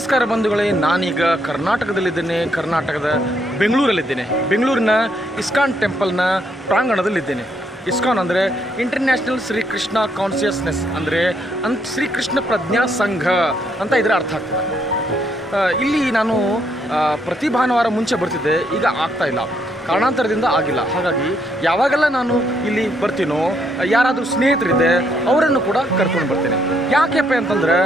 ನಮಸ್ಕಾರ ಬಂಧುಗಳೇ, ನಾನೀಗ ಕರ್ನಾಟಕದಲ್ಲಿದ್ದೇನೆ. ಕರ್ನಾಟಕದ ಬೆಂಗಳೂರಲ್ಲಿದ್ದೇನೆ. ಬೆಂಗಳೂರಿನ ಇಸ್ಕಾನ್ ಟೆಂಪಲ್ನ ಪ್ರಾಂಗಣದಲ್ಲಿದ್ದೇನೆ. ಇಸ್ಕಾನ್ ಅಂದರೆ ಇಂಟರ್ನ್ಯಾಷನಲ್ ಶ್ರೀಕೃಷ್ಣ ಕಾನ್ಸಿಯಸ್ನೆಸ್, ಅಂದರೆ ಶ್ರೀಕೃಷ್ಣ ಪ್ರಜ್ಞಾ ಸಂಘ ಅಂತ ಇದರ ಅರ್ಥ ಆಗ್ತದೆ. ಇಲ್ಲಿ ನಾನು ಪ್ರತಿ ಭಾನುವಾರ ಮುಂಚೆ ಬರ್ತಿದ್ದೆ, ಈಗ ಆಗ್ತಾ ಇಲ್ಲ, ಕಾರಣಾಂತರದಿಂದ ಆಗಿಲ್ಲ. ಹಾಗಾಗಿ ಯಾವಾಗೆಲ್ಲ ನಾನು ಇಲ್ಲಿ ಬರ್ತೀನೋ, ಯಾರಾದರೂ ಸ್ನೇಹಿತರಿದ್ದೆ ಅವರನ್ನು ಕೂಡ ಕರ್ಕೊಂಡು ಬರ್ತೇನೆ. ಯಾಕೆಪ್ಪ ಅಂತಂದರೆ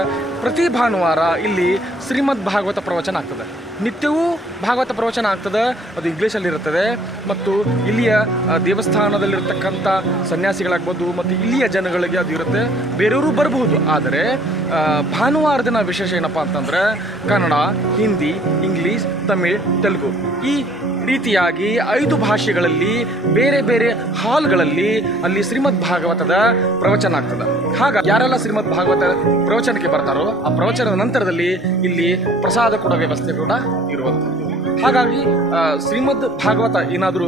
ಪ್ರತಿ ಭಾನುವಾರ ಇಲ್ಲಿ ಶ್ರೀಮದ್ ಭಾಗವತ ಪ್ರವಚನ ಆಗ್ತದೆ. ನಿತ್ಯವೂ ಭಾಗವತ ಪ್ರವಚನ ಆಗ್ತದೆ. ಅದು ಇಂಗ್ಲೀಷಲ್ಲಿರುತ್ತದೆ ಮತ್ತು ಇಲ್ಲಿಯ ದೇವಸ್ಥಾನದಲ್ಲಿರ್ತಕ್ಕಂಥ ಸನ್ಯಾಸಿಗಳಾಗ್ಬೋದು ಮತ್ತು ಇಲ್ಲಿಯ ಜನಗಳಿಗೆ ಅದು ಇರುತ್ತೆ. ಬೇರೆಯವರು ಬರಬಹುದು. ಆದರೆ ಭಾನುವಾರ ದಿನ ವಿಶೇಷ ಏನಪ್ಪ ಅಂತಂದರೆ ಕನ್ನಡ, ಹಿಂದಿ, ಇಂಗ್ಲೀಷ್, ತಮಿಳ್, ತೆಲುಗು ಈ ರೀತಿಯಾಗಿ 5 ಭಾಷೆಗಳಲ್ಲಿ ಬೇರೆ ಬೇರೆ ಹಾಲ್ಗಳಲ್ಲಿ ಅಲ್ಲಿ ಶ್ರೀಮದ್ ಭಾಗವತದ ಪ್ರವಚನ ಆಗ್ತದೆ. ಹಾಗಾಗಿ ಯಾರೆಲ್ಲ ಶ್ರೀಮದ್ ಭಾಗವತ ಪ್ರವಚನಕ್ಕೆ ಬರ್ತಾರೋ ಆ ಪ್ರವಚನದ ನಂತರದಲ್ಲಿ ಇಲ್ಲಿ ಪ್ರಸಾದ ಕೊಡೋ ವ್ಯವಸ್ಥೆ ಕೂಡ ಇರುವಂಥದ್ದು. ಹಾಗಾಗಿ ಶ್ರೀಮದ್ ಭಾಗವತ ಏನಾದರೂ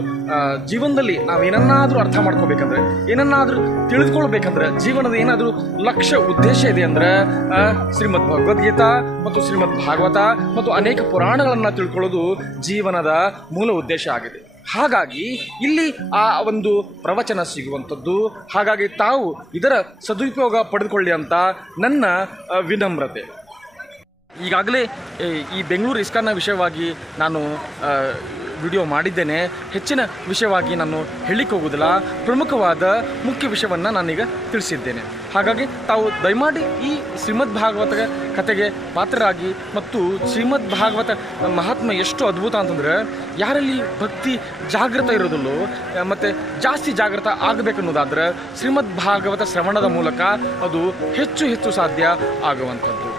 ಜೀವನದಲ್ಲಿ ನಾವು ಏನನ್ನಾದರೂ ಅರ್ಥ ಮಾಡ್ಕೋಬೇಕಂದ್ರೆ, ಏನನ್ನಾದರೂ ತಿಳಿದುಕೊಳ್ಬೇಕಂದ್ರೆ, ಜೀವನದ ಏನಾದರೂ ಲಕ್ಷ್ಯ ಉದ್ದೇಶ ಇದೆ ಅಂದರೆ ಶ್ರೀಮದ್ ಭಗವದ್ಗೀತಾ ಮತ್ತು ಶ್ರೀಮದ್ ಭಾಗವತ ಮತ್ತು ಅನೇಕ ಪುರಾಣಗಳನ್ನು ತಿಳ್ಕೊಳ್ಳೋದು ಜೀವನದ ಮೂಲ ಉದ್ದೇಶ ಆಗಿದೆ. ಹಾಗಾಗಿ ಇಲ್ಲಿ ಆ ಒಂದು ಪ್ರವಚನ ಸಿಗುವಂಥದ್ದು. ಹಾಗಾಗಿ ತಾವು ಇದರ ಸದುಪಯೋಗ ಪಡೆದುಕೊಳ್ಳಿ ಅಂತ ನನ್ನ ವಿನಮ್ರತೆ. ಈಗಾಗಲೇ ಈ ಬೆಂಗಳೂರು ಇಸ್ಕಾನ್ನ ವಿಷಯವಾಗಿ ನಾನು ವಿಡಿಯೋ ಮಾಡಿದ್ದೇನೆ. ಹೆಚ್ಚಿನ ವಿಷಯವಾಗಿ ನಾನು ಹೇಳಲಿಕ್ಕೆ ಹೋಗೋದಿಲ್ಲ. ಪ್ರಮುಖವಾದ ಮುಖ್ಯ ವಿಷಯವನ್ನು ನಾನೀಗ ತಿಳಿಸಿದ್ದೇನೆ. ಹಾಗಾಗಿ ತಾವು ದಯಮಾಡಿ ಈ ಶ್ರೀಮದ್ ಭಾಗವತ ಕಥೆಗೆ ಪಾತ್ರರಾಗಿ. ಮತ್ತು ಶ್ರೀಮದ್ ಭಾಗವತ ಮಹಾತ್ಮ ಎಷ್ಟು ಅದ್ಭುತ ಅಂತಂದರೆ, ಯಾರಲ್ಲಿ ಭಕ್ತಿ ಜಾಗೃತ ಇರೋದಿಲ್ಲೋ ಮತ್ತು ಜಾಸ್ತಿ ಜಾಗೃತ ಆಗಬೇಕನ್ನೋದಾದರೆ ಶ್ರೀಮದ್ ಭಾಗವತ ಶ್ರವಣದ ಮೂಲಕ ಅದು ಹೆಚ್ಚು ಹೆಚ್ಚು ಸಾಧ್ಯ ಆಗುವಂಥದ್ದು.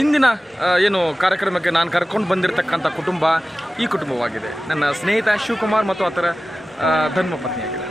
ಇಂದಿನ ಏನು ಕಾರ್ಯಕ್ರಮಕ್ಕೆ ನಾನು ಕರ್ಕೊಂಡು ಬಂದಿರತಕ್ಕಂಥ ಕುಟುಂಬ ಈ ಕುಟುಂಬವಾಗಿದೆ. ನನ್ನ ಸ್ನೇಹಿತ ಶಿವಕುಮಾರ್ ಮತ್ತು ಆತರ ಧರ್ಮಪತ್ನಿಯಾಗಿದೆ.